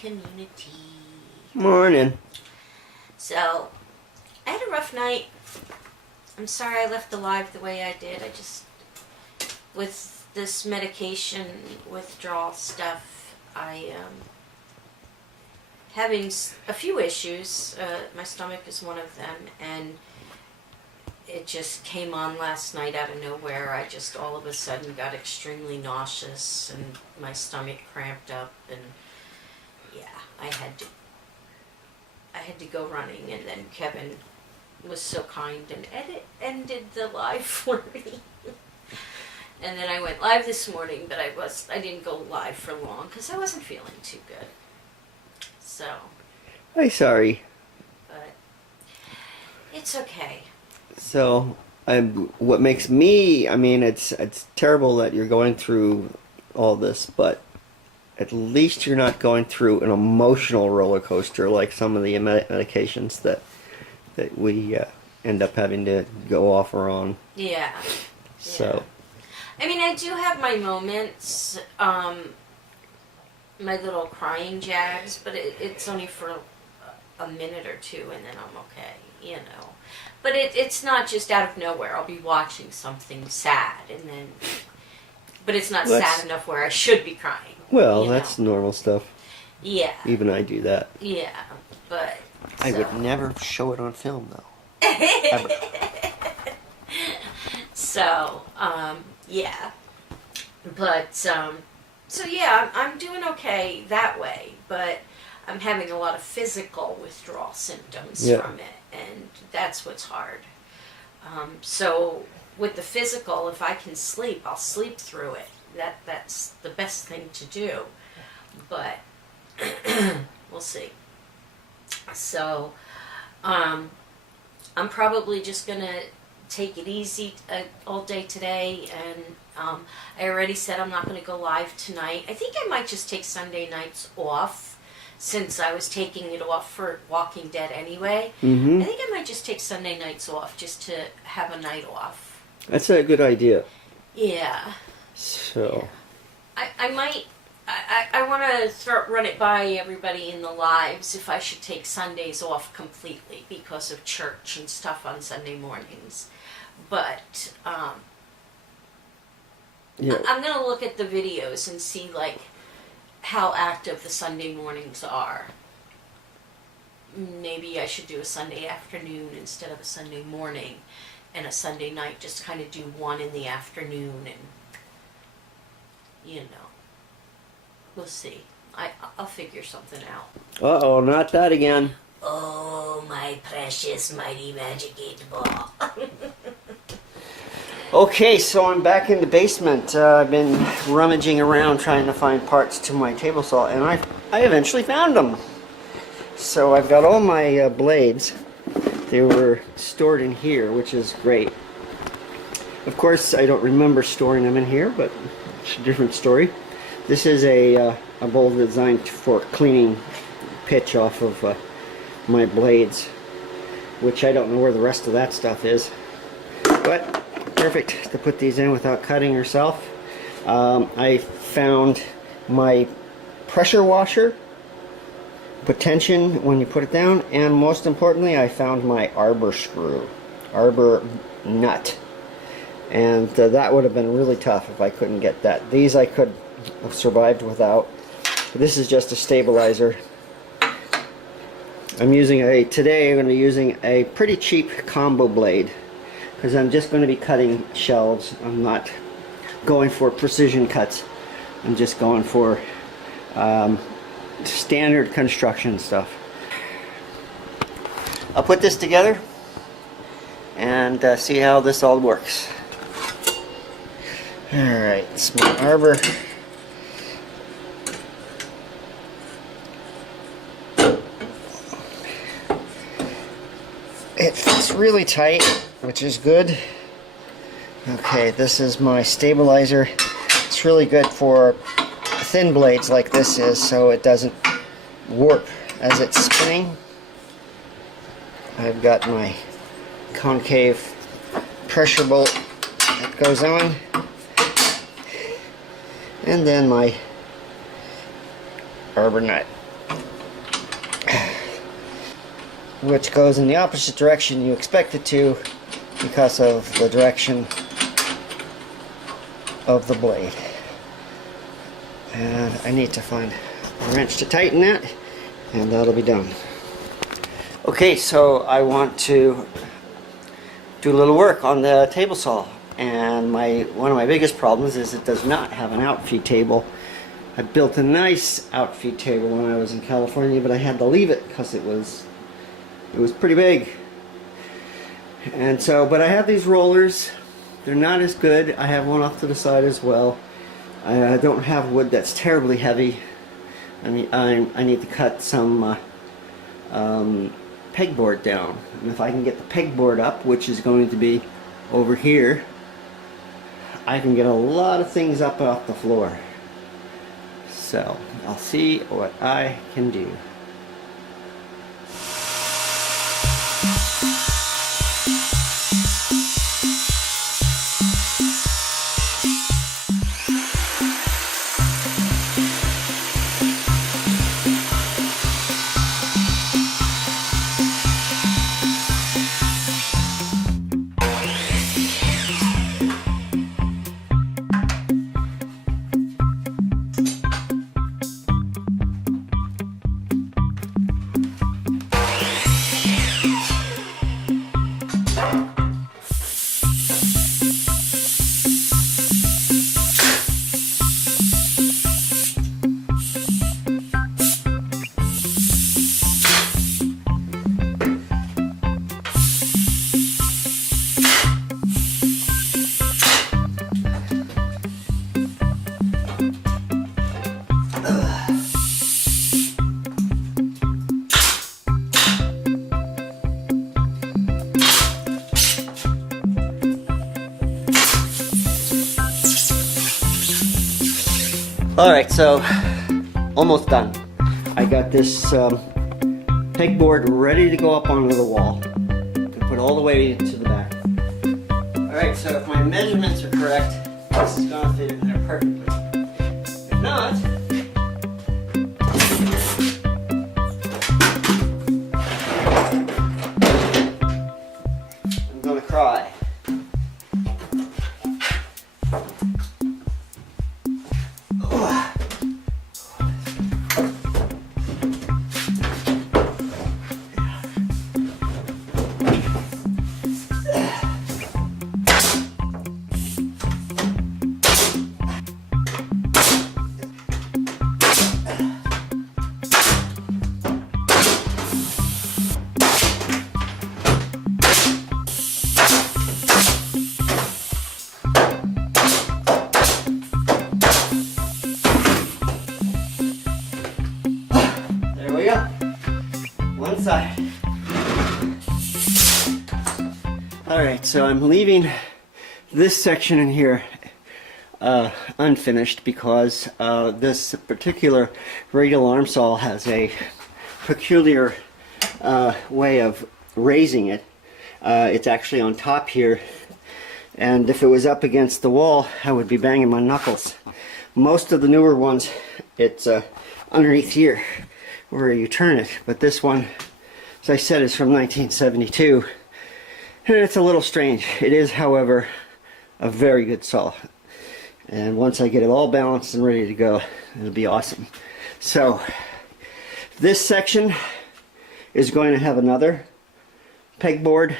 Community. Morning. So, I had a rough night. I'm sorry I left the live the way I did. I just, with this medication withdrawal stuff, I having a few issues. My stomach is one of them, and it just came on last night out of nowhere. I just all of a sudden got extremely nauseous, and my stomach cramped up, and yeah, I had to go running, and then Kevin was so kind and ended the live for me. And then I went live this morning, but I didn't go live for long because I wasn't feeling too good. So. I'm sorry. But it's okay. So, what makes me, I mean, it's terrible that you're going through all this, but at least you're not going through an emotional roller coaster like some of the medications that we end up having to go off or on. Yeah. So. I mean, I do have my moments, my little crying jags, but it's only for a minute or two, and then I'm okay, you know. But it's not just out of nowhere. I'll be watching something sad, and then, but it's not sad enough where I should be crying. Well, that's normal stuff. Yeah. Even I do that. Yeah, but I would never show it on film, though. Ever. So, yeah. But, so yeah, I'm doing okay that way, but I'm having a lot of physical withdrawal symptoms from it, and that's what's hard. So, with the physical, if I can sleep, I'll sleep through it. That's the best thing to do, but we'll see. So, I'm probably just gonna take it easy all day today, and I already said I'm not gonna go live tonight. I think I might just take Sunday nights off, since I was taking it off for Walking Dead anyway. Mm-hmm. I think I might just take Sunday nights off just to have a night off. That's a good idea. Yeah. So. Yeah. I want to run it by everybody in the lives if I should take Sundays off completely because of church and stuff on Sunday mornings. But I'm going to look at the videos and see like how active the Sunday mornings are. Maybe I should do a Sunday afternoon instead of a Sunday morning, and a Sunday night just kind of do one in the afternoon, and you know, we'll see. I'll figure something out. Uh-oh, not that again. Oh, my precious mighty magic 8-ball. Okay, so I'm back in the basement. I've been rummaging around trying to find parts to my table saw, and I eventually found them. So I've got all my blades. They were stored in here, which is great. Of course, I don't remember storing them in here, but it's a different story. This is a bowl designed for cleaning pitch off of my blades, which I don't know where the rest of that stuff is. But perfect to put these in without cutting yourself. I found my pressure washer, put tension when you put it down, and most importantly I found my arbor screw, arbor nut, and that would have been really tough if I couldn't get that. These I could have survived without. This is just a stabilizer. Today I'm going to be using a pretty cheap combo blade, because I'm just going to be cutting shelves. I'm not going for precision cuts. I'm just going for standard construction stuff. I'll put this together and see how this all works. Alright, it's my arbor it fits really tight, which is good. Okay, this is my stabilizer. It's really good for thin blades like this is, so it doesn't warp as it's spinning. I've got my concave pressure bolt that goes on, and then my arbor nut, which goes in the opposite direction you expect it to because of the direction of the blade. And I need to find a wrench to tighten that, and that'll be done. Okay, so I want to do a little work on the table saw, and one of my biggest problems is it does not have an outfeed table. I built a nice outfeed table when I was in California, but I had to leave it because it was pretty big. And so, but I have these rollers. They're not as good. I have one off to the side as well. I don't have wood that's terribly heavy. I mean, I need to cut some pegboard down, and if I can get the pegboard up, which is going to be over here, I can get a lot of things up off the floor. So I'll see what I can do. Alright, so almost done. I got this pegboard ready to go up onto the wall and put all the way to the back. Alright, so if my measurements are correct, this is going to fit in there perfectly. If not, I'm going to cry. One side. Alright, so I'm leaving this section in here unfinished because this particular radial arm saw has a peculiar way of raising it. It's actually on top here, and if it was up against the wall I would be banging my knuckles. Most of the newer ones, it's underneath here where you turn it, but this one, as I said, is from 1972, and it's a little strange. It is, however, a very good saw, and once I get it all balanced and ready to go, it'll be awesome. So this section is going to have another pegboard,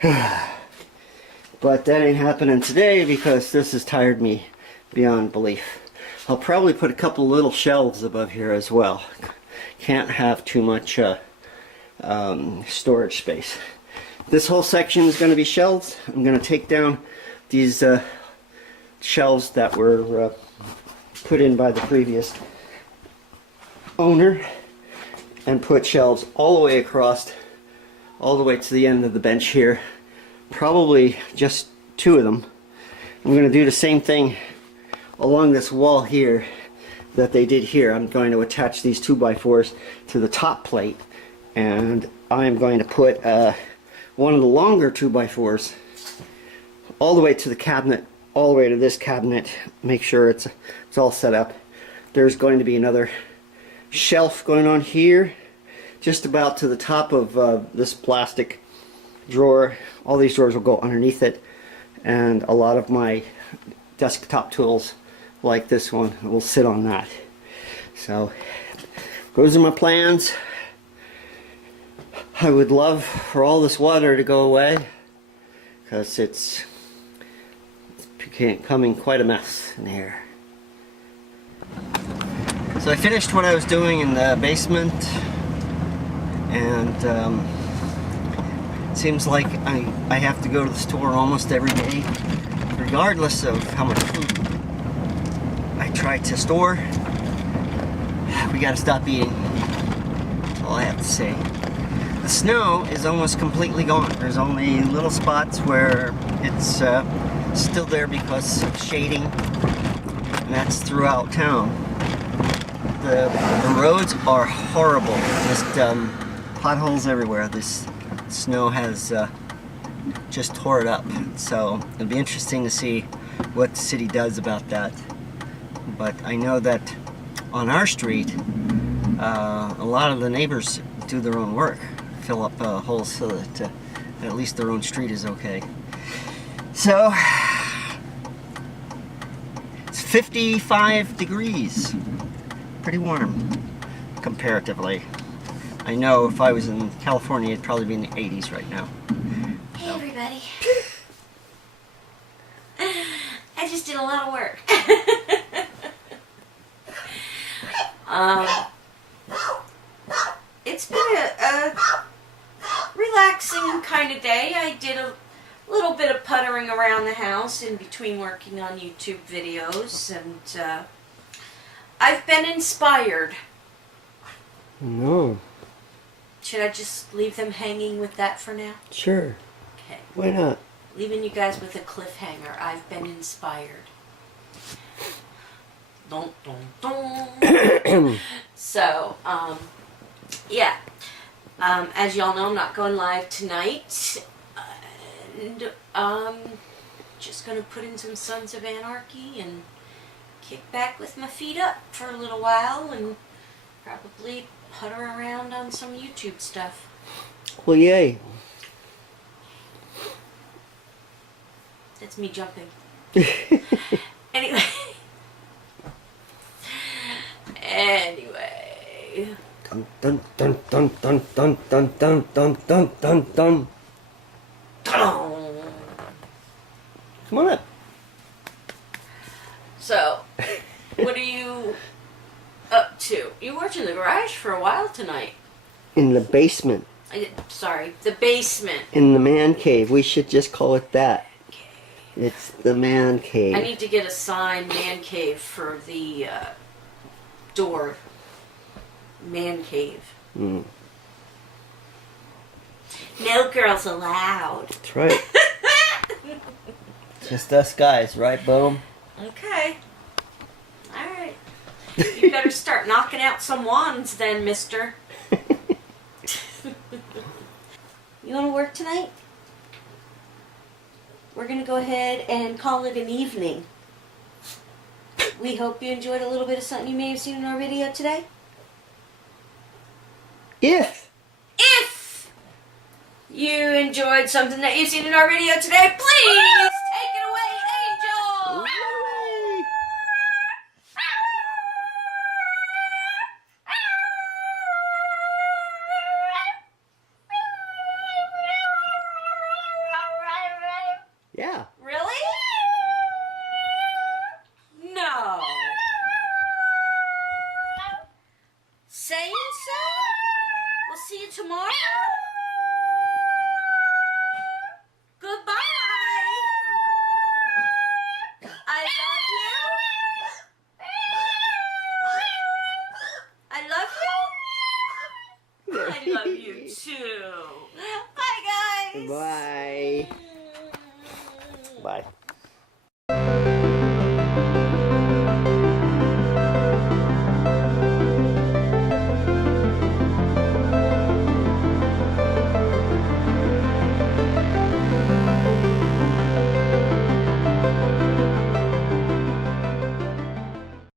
but that ain't happening today because this has tired me beyond belief. I'll probably put a couple little shelves above here as well. Can't have too much storage space. This whole section is going to be shelves. I'm going to take down these shelves that were put in by the previous owner and put shelves all the way across all the way to the end of the bench here. Probably just 2 of them. I'm going to do the same thing along this wall here that they did here. I'm going to attach these 2x4s to the top plate, and I'm going to put one of the longer 2x4s all the way to the cabinet, all the way to this cabinet. Make sure it's all set up. There's going to be another shelf going on here, just about to the top of this plastic drawer. All these drawers will go underneath it, and a lot of my desktop tools like this one will sit on that. So those are my plans. I would love for all this water to go away, because it's becoming quite a mess in here. So I finished what I was doing in the basement, and it seems like I have to go to the store almost every day, regardless of how much food I try to store. We gotta stop eating. That's all I have to say. The snow is almost completely gone. There's only little spots where it's still there because of shading, and that's throughout town. The roads are horrible. Just potholes everywhere. This snow has just tore it up. So it'll be interesting to see what the city does about that. But I know that on our street, a lot of the neighbors do their own work, fill up holes so that at least their own street is okay. So it's 55 degrees. Pretty warm comparatively. I know if I was in California, it'd probably be in the 80s right now. Hey everybody. I just did a lot of work. It's been a relaxing kind of day. I did a little bit of puttering around the house in between working on YouTube videos, and I've been inspired. No. Should I just leave them hanging with that for now? Sure. Okay. Why not? Leaving you guys with a cliffhanger. I've been inspired. Dun, dun, dun. So, yeah. As y'all know, I'm not going live tonight. And just going to put in some Sons of Anarchy and kick back with my feet up for a little while and probably putter around on some YouTube stuff. Well, yay. That's me jumping. Anyway. Anyway. Dun dun dun dun dun dun dun dun dun dun dun dun. Come on up. So, what are you up to? You worked in the garage for a while tonight. In the basement. Sorry, the basement. In the man cave. We should just call it that. It's the man cave. I need to get a sign, man cave, for the door. Man cave. Mm. No girls allowed. That's right. Just us guys, right, Boom? Okay. Alright. You better start knocking out some wands then, mister. You want to work tonight? We're going to go ahead and call it an evening. We hope you enjoyed a little bit of something you may have seen in our video today. If you enjoyed something that you've seen in our video today, please take it away, Angel! Yeah. Really? No. Saying so? We'll see you tomorrow. Goodbye. I love you. I love you. I love you too.